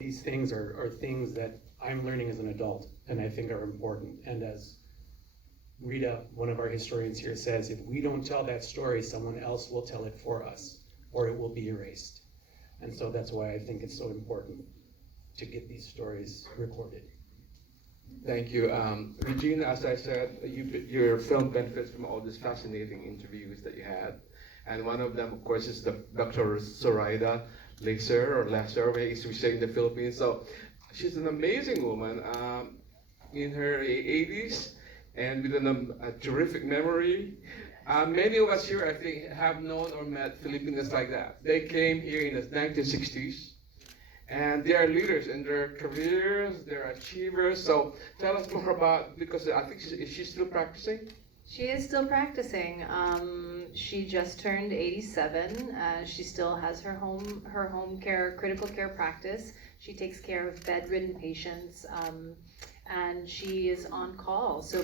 These things are things that I'm learning as an adult and I think are important. And as Rita, one of our historians here, says, if we don't tell that story, someone else will tell it for us, or it will be erased. And so that's why I think it's so important to get these stories recorded. Thank you. Regina, as I said, your film benefits from all these fascinating interviews that you had. And one of them, of course, is the Dr. Zoraida Lesser, we say in the Philippines. So she's an amazing woman in her 80s and with a terrific memory. Many of us here, I think, have known or met Filipinos like that. They came here in the 1960s, and they are leaders in their careers, they're achievers. So tell us more about, because I think is she still practicing? She is still practicing. She just turned 87. She still has her home care, critical care practice. She takes care of bedridden patients, and she is on call. So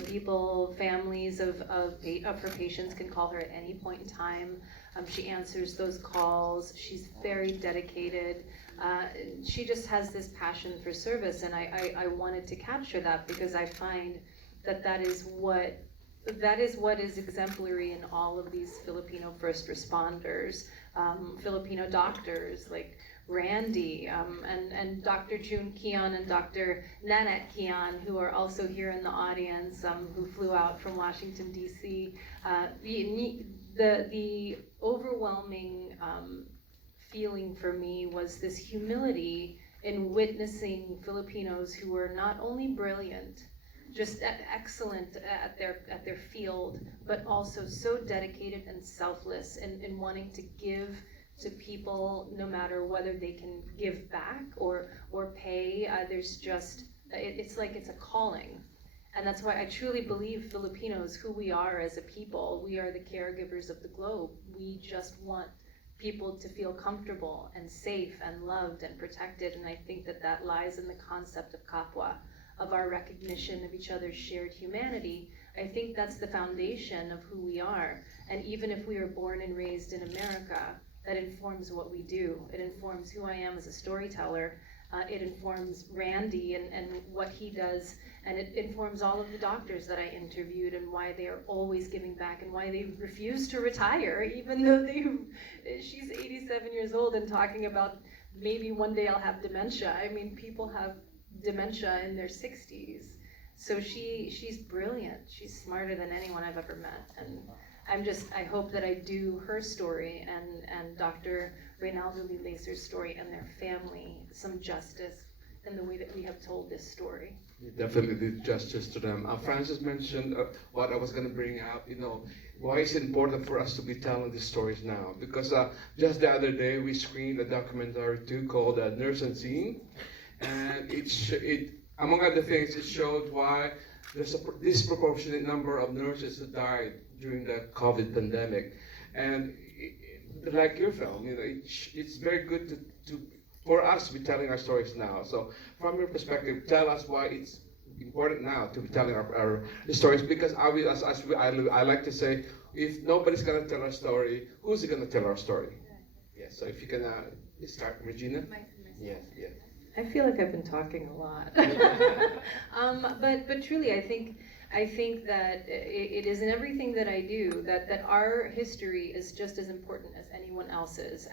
families of her patients can call her at any point in time. She answers those calls. She's very dedicated. She just has this passion for service, and I wanted to capture that because I find that is what is exemplary in all of these Filipino first responders, Filipino doctors like Randy, and Dr. June Keon and Dr. Nanette Keon, who are also here in the audience, who flew out from Washington, D.C. The overwhelming feeling for me was this humility in witnessing Filipinos who were not only brilliant, just excellent at their field, but also so dedicated and selfless in wanting to give to people, no matter whether they can give back or pay. It's like it's a calling. And that's why I truly believe Filipinos, who we are as a people, we are the caregivers of the globe. We just want people to feel comfortable and safe and loved and protected. And I think that lies in the concept of kapwa, of our recognition of each other's shared humanity. I think that's the foundation of who we are. And even if we are born and raised in America, that informs what we do. It informs who I am as a storyteller. It informs Randy and what he does. And it informs all of the doctors that I interviewed and why they are always giving back and why they refuse to retire, even though she's 87 years old and talking about maybe one day I'll have dementia. I mean, people have dementia in their 60s. So she's brilliant. She's smarter than anyone I've ever met. And I hope that I do her story and Dr. Reynaldo Lee Lacer's story and their family some justice in the way that we have told this story. You definitely did justice to them. Francis mentioned what I was going to bring up, why it's important for us to be telling these stories now. Because just the other day we screened a documentary too called Nurse Unseen. And it, among other things, it showed why there's a disproportionate number of nurses who died during the COVID pandemic. And like your film, it's very good for us to be telling our stories now. So from your perspective, tell us why it's important now to be telling our stories, because I like to say, if nobody's going to tell our story, who's going to tell our story? Yes, so if you can start, Regina. Yes, yes. I feel like I've been talking a lot. But truly, I think that it is in everything that I do, that our history is just as important as anyone else's.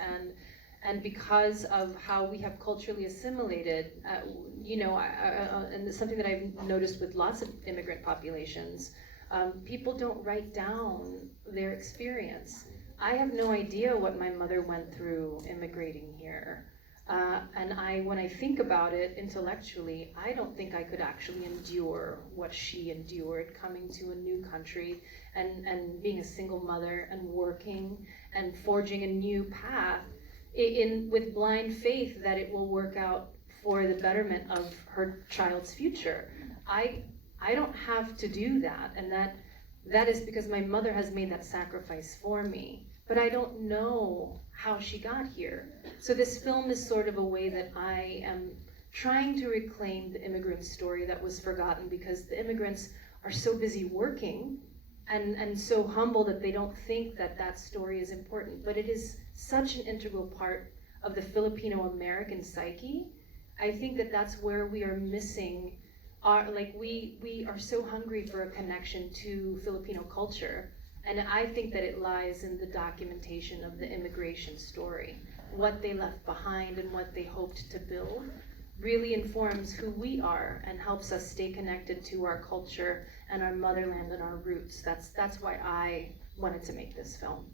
And because of how we have culturally assimilated, and it's something that I've noticed with lots of immigrant populations, people don't write down their experience. I have no idea what my mother went through immigrating here. And when I think about it intellectually, I don't think I could actually endure what she endured coming to a new country and being a single mother and working and forging a new path with blind faith that it will work out for the betterment of her child's future. I don't have to do that, and that is because my mother has made that sacrifice for me. But I don't know how she got here. So this film is sort of a way that I am trying to reclaim the immigrant story that was forgotten, because the immigrants are so busy working and so humble that they don't think that story is important. But it is such an integral part of the Filipino-American psyche. I think that that's where we are missing we are so hungry for a connection to Filipino culture, and I think that it lies in the documentation of the immigration story. What they left behind and what they hoped to build really informs who we are and helps us stay connected to our culture and our motherland and our roots. That's why I wanted to make this film.